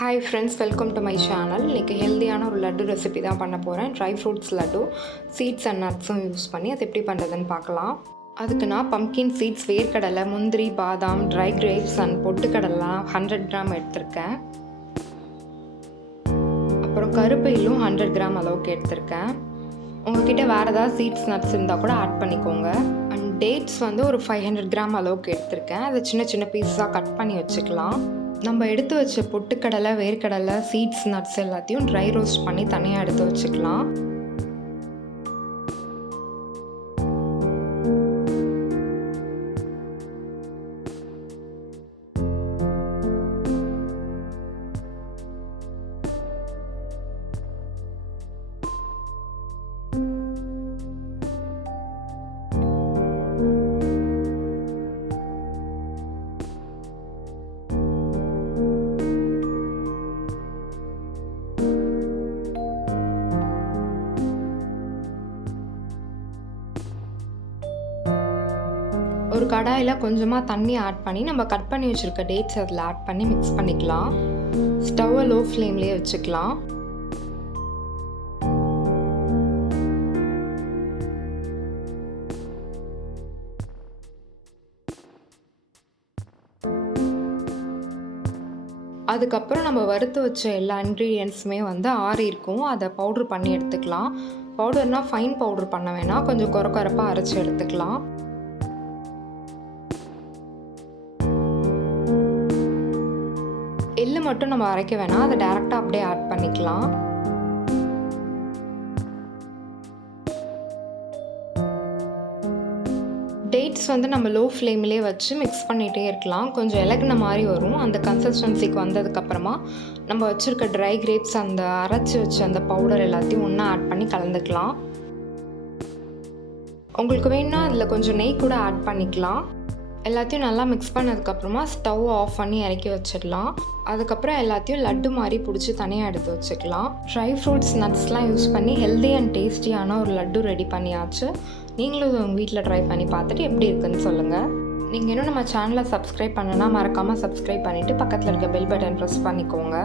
Hi friends, welcome to my channel. இன்றைக்கி ஹெல்த்தியான ஒரு லட்டு ரெசிபி தான் பண்ண போகிறேன். Dry fruits laddu, seeds and நட்ஸும் யூஸ் பண்ணி அது எப்படி பண்ணுறதுன்னு பார்க்கலாம். அதுக்கு நான் பம்கின் சீட்ஸ், வேர்க்கடலை, முந்திரி, பாதாம், ட்ரை கிரேப்ஸ் அண்ட் பொட்டுக்கடலாம் 100 கிராம் எடுத்திருக்கேன். அப்புறம் கருப்பையிலும் 100 கிராம் அளவுக்கு எடுத்திருக்கேன். உங்கள்கிட்ட வேறு ஏதாவது சீட்ஸ் நட்ஸ் இருந்தால் கூட ஆட் பண்ணிக்கோங்க. அண்ட் டேட்ஸ் ஒரு 500 கிராம் அளவுக்கு எடுத்திருக்கேன். அதை சின்ன சின்ன பீஸாக கட் பண்ணி வச்சுக்கலாம். நம்ம எடுத்து வச்ச பொட்டுக்கடலை, வேர்க்கடலை, சீட்ஸ், நட்ஸ் எல்லாத்தையும் ட்ரை ரோஸ்ட் பண்ணி தனியாக எடுத்து வச்சுக்கலாம். ஒரு கடாயில் கொஞ்சமாக தண்ணி ஆட் பண்ணி நம்ம கட் பண்ணி வச்சுருக்க டேட்ஸ் அதில் ஆட் பண்ணி மிக்ஸ் பண்ணிக்கலாம். ஸ்டவ்வை லோ ஃப்ளேம்லேயே வச்சுக்கலாம். அதுக்கப்புறம் நம்ம வறுத்து வச்ச எல்லா இன்க்ரீடியன்ட்ஸுமே ஆறி இருக்கும். அதை பவுட்ரு பண்ணி எடுத்துக்கலாம். பவுடர்னால் ஃபைன் பவுட்ரு பண்ண வேணாம், கொஞ்சம் கொரப்பாக அரைச்சி எடுத்துக்கலாம். எள்ளு மட்டும் நம்ம அரைக்க வேணாம், அதை டேரெக்டாக அப்படியே ஆட் பண்ணிக்கலாம். டேட்ஸ் நம்ம லோ ஃப்ளேம்லேயே வச்சு மிக்ஸ் பண்ணிகிட்டே இருக்கலாம். கொஞ்சம் இலகுன மாதிரி வரும். அந்த கன்சிஸ்டன்சிக்கு வந்ததுக்கப்புறமா நம்ம வச்சுருக்க ட்ரை கிரேப்ஸ், அந்த அரைச்சி வச்ச அந்த பவுடர் எல்லாத்தையும் ஒன்றா ஆட் பண்ணி கலந்துக்கலாம். உங்களுக்கு வேணும்னா அதில் கொஞ்சம் நெய் கூட ஆட் பண்ணிக்கலாம். எல்லாத்தையும் நல்லா மிக்ஸ் பண்ணதுக்கப்புறமா ஸ்டவ் ஆஃப் பண்ணி இறக்கி வச்சிடலாம். அதுக்கப்புறம் எல்லாத்தையும் லட்டு மாதிரி பிடிச்சி தனியாக எடுத்து வச்சுக்கலாம். ட்ரை ஃப்ரூட்ஸ், நட்ஸ்லாம் யூஸ் பண்ணி ஹெல்தி அண்ட் டேஸ்டியான ஒரு லட்டு ரெடி பண்ணியாச்சு. நீங்களும் உங்கள் வீட்டில் ட்ரை பண்ணி பார்த்துட்டு எப்படி இருக்குன்னு சொல்லுங்கள். நீங்கள் இன்னும் நம்ம சேனலை சப்ஸ்கிரைப் பண்ணனா மறக்காமல் சப்ஸ்கிரைப் பண்ணிவிட்டு பக்கத்தில் இருக்க பெல் பட்டன் ப்ரெஸ் பண்ணிக்கோங்க.